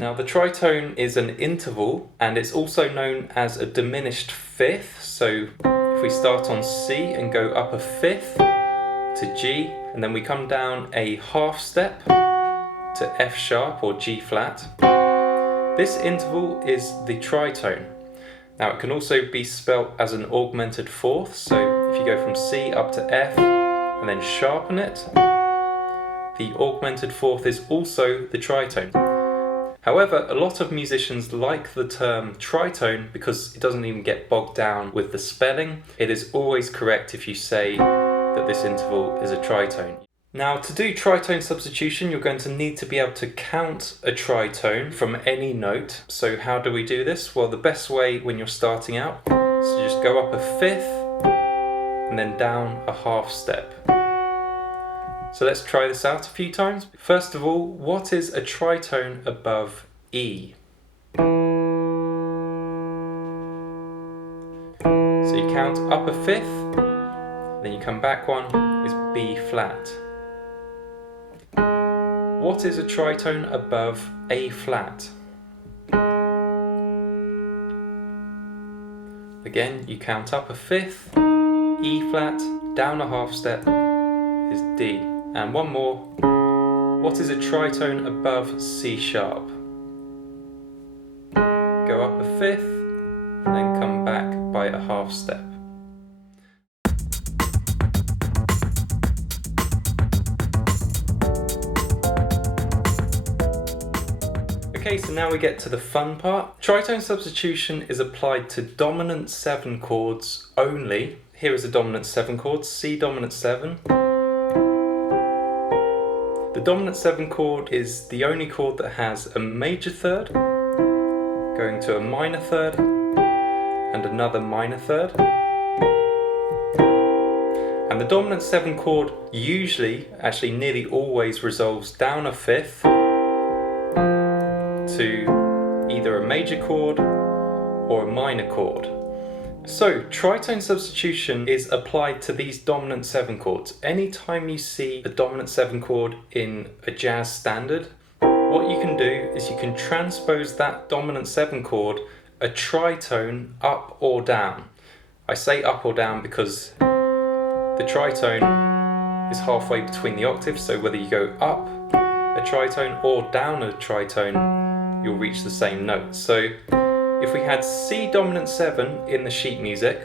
Now the tritone is an interval and it's also known as a diminished fifth. So if we start on C and go up a fifth to G, and then we come down a half step to F sharp or G flat, this interval is the tritone. Now it can also be spelt as an augmented fourth, so if you go from C up to F and then sharpen it, the augmented fourth is also the tritone. However, a lot of musicians like the term tritone because it doesn't even get bogged down with the spelling. It is always correct if you say that this interval is a tritone. Now, to do tritone substitution, you're going to need to be able to count a tritone from any note. So how do we do this? Well, the best way when you're starting out is to just go up a fifth and then down a half step. So let's try this out a few times. First of all, what is a tritone above E? So you count up a fifth, then you come back one, is B flat. What is a tritone above A flat? Again, you count up a fifth, E flat, down a half step is D. And one more. What is a tritone above C sharp? Go up a fifth, then come back by a half step. Okay, so now we get to the fun part. Tritone substitution is applied to dominant 7 chords only. Here is a dominant 7 chord, C dominant 7. The dominant 7 chord is the only chord that has a major third, going to a minor third, and another minor third. And the dominant 7 chord usually, actually nearly always, resolves down a fifth to either a major chord or a minor chord. So, tritone substitution is applied to these dominant 7 chords. Anytime you see a dominant 7 chord in a jazz standard, what you can do is you can transpose that dominant 7 chord a tritone up or down. I say up or down because the tritone is halfway between the octaves, so whether you go up a tritone or down a tritone, you'll reach the same note. So if we had C dominant 7 in the sheet music,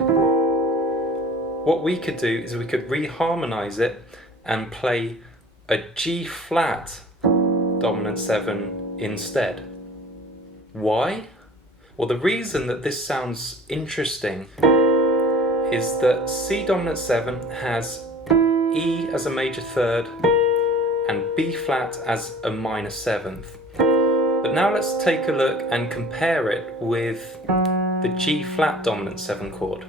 what we could do is we could reharmonize it and play a G flat dominant 7 instead. Why? Well, the reason that this sounds interesting is that C dominant 7 has E as a major third and B flat as a minor seventh. But now let's take a look and compare it with the G flat dominant 7 chord.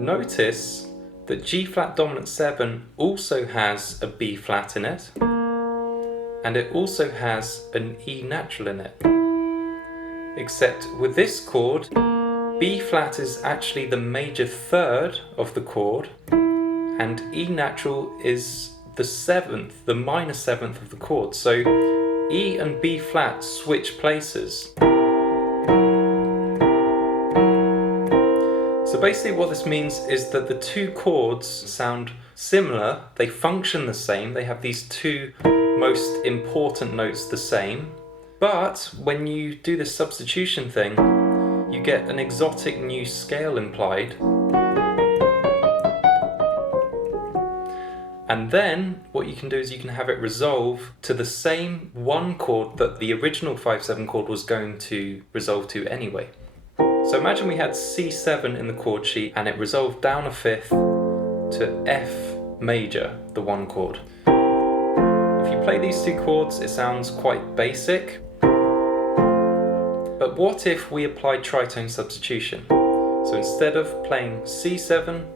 Notice that G flat dominant 7 also has a B flat in it, and it also has an E natural in it. Except with this chord, B flat is actually the major third of the chord, and E natural is the seventh, the minor seventh of the chord. So E and B flat switch places. So basically what this means is that the two chords sound similar, they function the same, they have these two most important notes the same, but when you do this substitution thing, you get an exotic new scale implied. And then what you can do is you can have it resolve to the same one chord that the original 5/7 chord was going to resolve to anyway. So imagine we had C7 in the chord sheet and it resolved down a fifth to F major, the one chord. If you play these two chords, it sounds quite basic. But what if we applied tritone substitution? So instead of playing C7,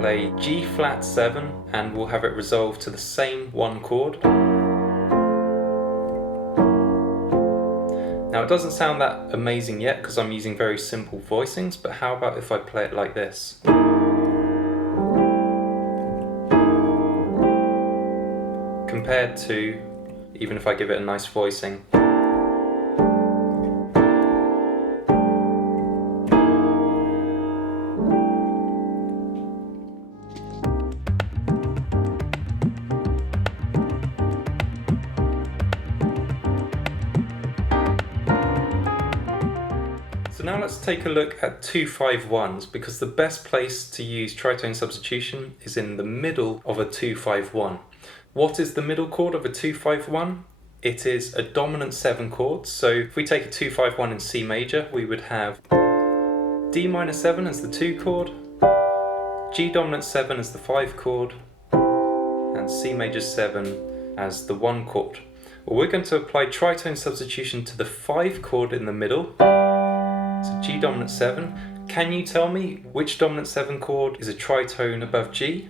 play G flat 7 and we'll have it resolve to the same one chord. Now it doesn't sound that amazing yet because I'm using very simple voicings, but how about if I play it like this? Compared to even if I give it a nice voicing. Now let's take a look at 2-5-1s, because the best place to use tritone substitution is in the middle of a 2-5-1. What is the middle chord of a 2-5-1? It is a dominant 7 chord. So if we take a 2-5-1 in C major, we would have D-7 as the 2 chord, G dominant 7 as the 5 chord, and C major 7 as the 1 chord. Well, we're going to apply tritone substitution to the 5 chord in the middle. So G dominant 7. Can you tell me which dominant 7 chord is a tritone above G?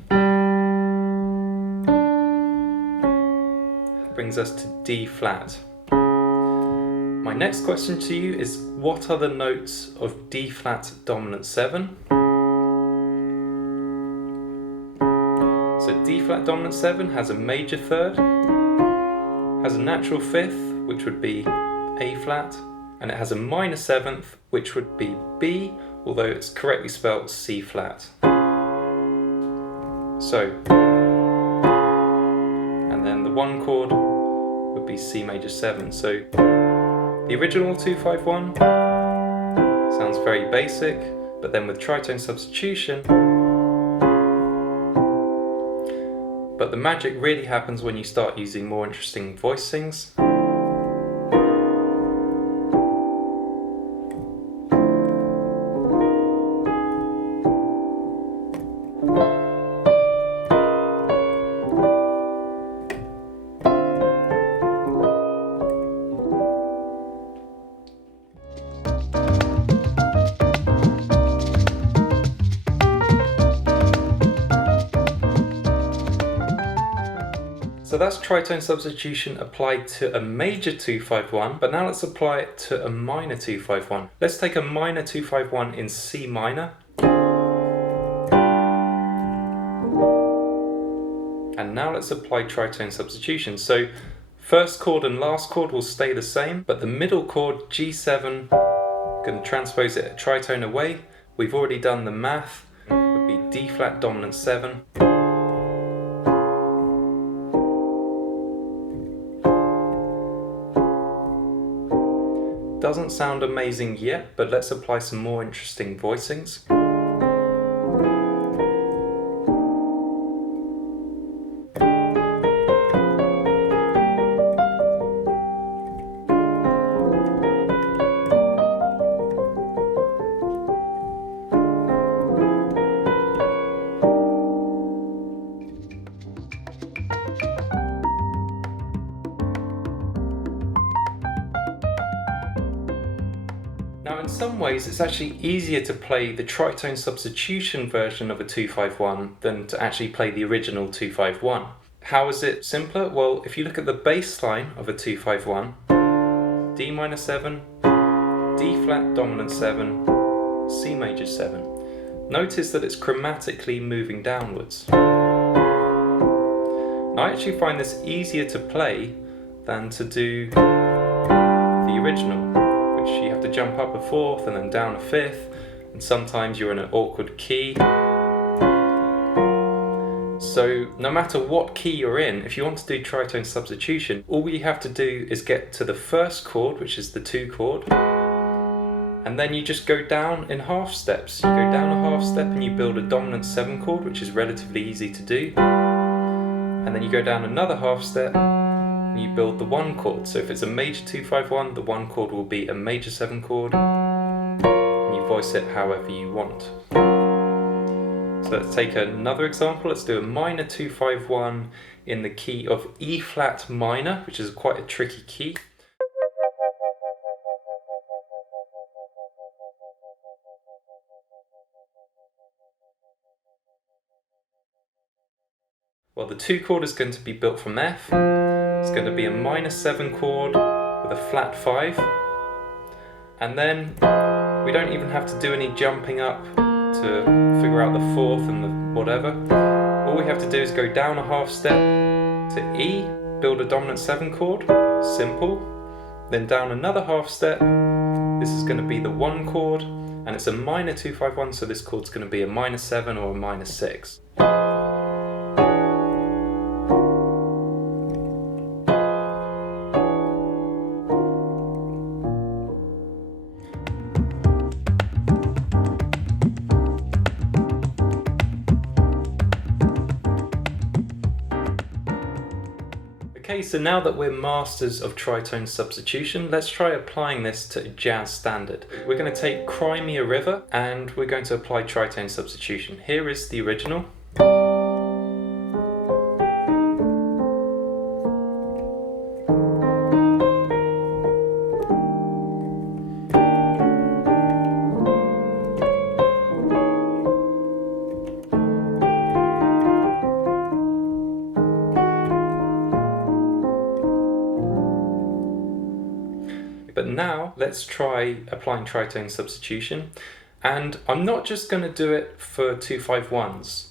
That brings us to D flat. My next question to you is, what are the notes of D flat dominant 7? So D flat dominant 7 has a major third, has a natural fifth, which would be A flat, and it has a minor 7th, which would be B, although it's correctly spelled C flat. So, and then the 1 chord would be C major 7. So the original 2-5-1 sounds very basic, but then with tritone substitution, but the magic really happens when you start using more interesting voicings. So that's tritone substitution applied to a major 2-5-1, but now let's apply it to a minor 2-5-1. Let's take a minor 2-5-1 in C minor. And now let's apply tritone substitution. So first chord and last chord will stay the same, but the middle chord, G7, going to transpose it a tritone away. We've already done the math. It would be D flat dominant 7. Doesn't sound amazing yet, but let's apply some more interesting voicings. Now in some ways it's actually easier to play the tritone substitution version of a 2-5-1 than to actually play the original 2-5-1. How is it simpler? Well, if you look at the bass line of a 2-5-1, D-7, D flat dominant 7, C major 7. Notice that it's chromatically moving downwards. Now I actually find this easier to play than to do the original, which you have to jump up a fourth and then down a fifth, and sometimes you're in an awkward key. So no matter what key you're in, if you want to do tritone substitution, all you have to do is get to the first chord, which is the 2 chord, and then you just go down in half steps. You go down a half step and you build a dominant 7 chord, which is relatively easy to do, and then you go down another half step and you build the 1 chord. So if it's a major 2-5-1, the 1 chord will be a major 7 chord, and you voice it however you want. So let's take another example. Let's do a minor 2-5-1 in the key of E flat minor, which is quite a tricky key. Well, the 2 chord is going to be built from F. It's going to be a minor 7 chord with a flat 5. And then we don't even have to do any jumping up to figure out the 4th and the whatever. All we have to do is go down a half step to E, build a dominant 7 chord, simple, then down another half step, this is going to be the 1 chord, and it's a minor 2-5-1, so this chord's going to be a minor 7 or a minor 6. Okay, so now that we're masters of tritone substitution, let's try applying this to jazz standard. We're going to take Cry Me a River and we're going to apply tritone substitution. Here is the original. But now let's try applying tritone substitution, and I'm not just going to do it for 2-5-1s.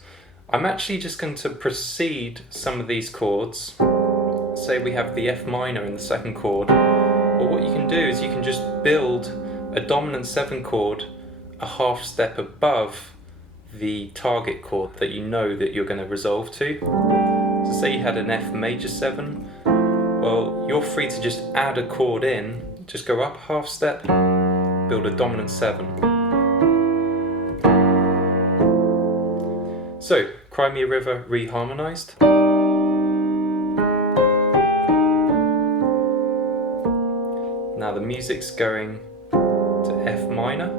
I'm actually just going to precede some of these chords. Say we have the F minor in the second chord, or what you can do is you can just build a dominant 7 chord a half step above the target chord that you know that you're going to resolve to. So say you had an F major 7, well, you're free to just add a chord in. Just go up half step, build a dominant 7. So, Cry Me a River reharmonized. Now the music's going to F minor.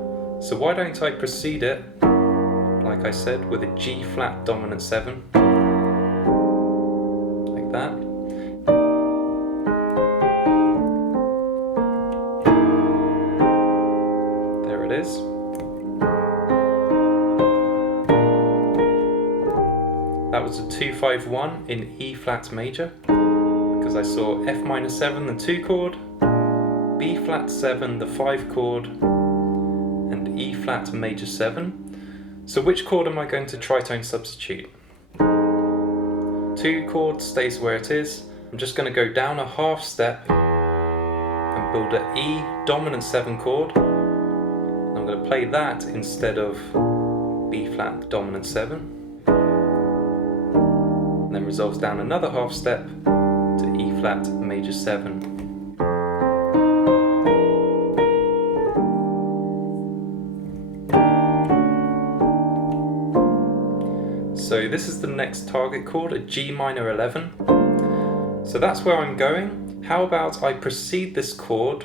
So why don't I precede it, like I said, with a G flat dominant 7. Like that. Is. That was a 2-5-1 in E flat major, because I saw F minor 7 the 2 chord, B flat 7 the 5 chord, and E flat major 7. So which chord am I going to tritone substitute? 2 chord stays where it is. I'm just going to go down a half step and build an E dominant 7 chord. I'm going to play that instead of B flat dominant 7, and then resolves down another half step to E flat major 7. So this is the next target chord, a G minor 11. So that's where I'm going. How about I precede this chord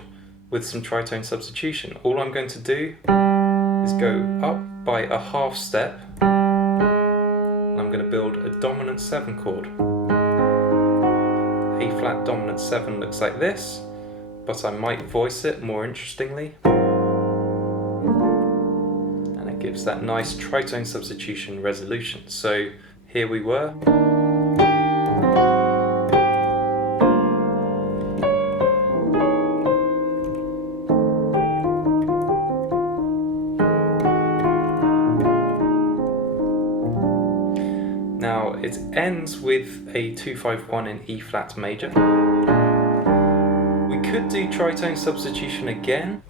with some tritone substitution? All I'm going to do is go up by a half step, and I'm going to build a dominant 7 chord. A flat dominant 7 looks like this, but I might voice it more interestingly, and it gives that nice tritone substitution resolution. So here we were. Now it ends with a 2-5-1 in E flat major. We could do tritone substitution again.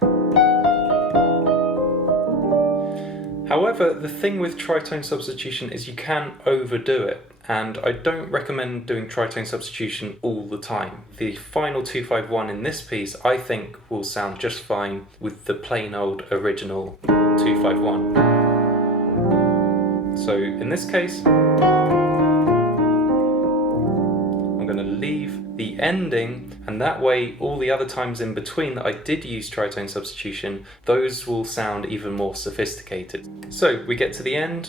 However, the thing with tritone substitution is you can overdo it, and I don't recommend doing tritone substitution all the time. The final 2-5-1 in this piece I think will sound just fine with the plain old original 2-5-1. So in this case, I'm going to leave the ending, and that way all the other times in between that I did use tritone substitution, those will sound even more sophisticated. So we get to the end.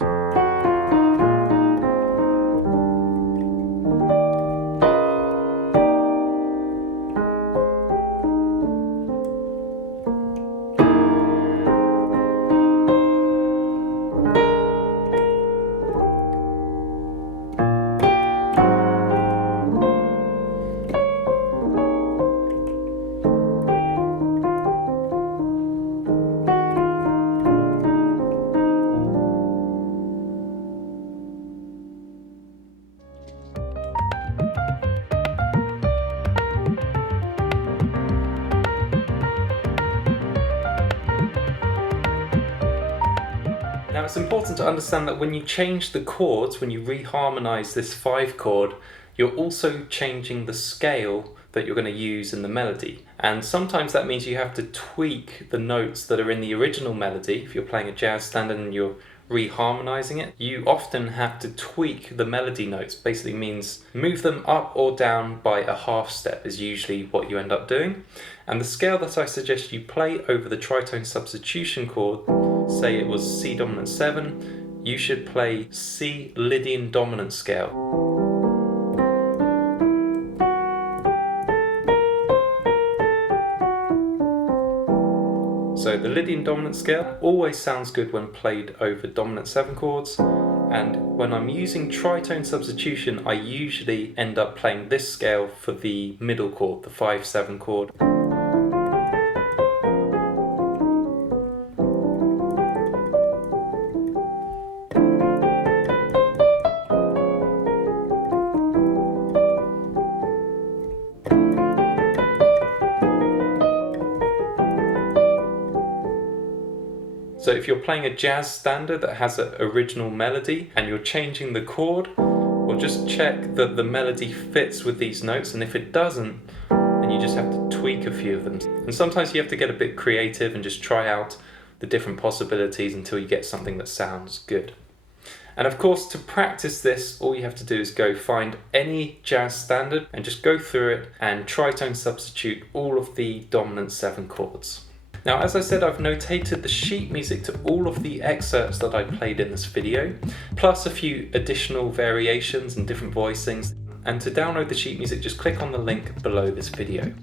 Now it's important to understand that when you change the chords, when you reharmonize this 5 chord, you're also changing the scale that you're going to use in the melody. And sometimes that means you have to tweak the notes that are in the original melody. If you're playing a jazz standard and you're reharmonizing it, you often have to tweak the melody notes. Basically means move them up or down by a half step is usually what you end up doing. And the scale that I suggest you play over the tritone substitution chord, say it was C dominant 7, you should play C Lydian dominant scale. So the Lydian dominant scale always sounds good when played over dominant 7 chords, and when I'm using tritone substitution I usually end up playing this scale for the middle chord, the 5-7 chord. So if you're playing a jazz standard that has an original melody and you're changing the chord, well, just check that the melody fits with these notes, and if it doesn't, then you just have to tweak a few of them. And sometimes you have to get a bit creative and just try out the different possibilities until you get something that sounds good. And of course, to practice this, all you have to do is go find any jazz standard and just go through it and tritone substitute all of the dominant 7 chords. Now, as I said, I've notated the sheet music to all of the excerpts that I played in this video, plus a few additional variations and different voicings. And to download the sheet music, just click on the link below this video.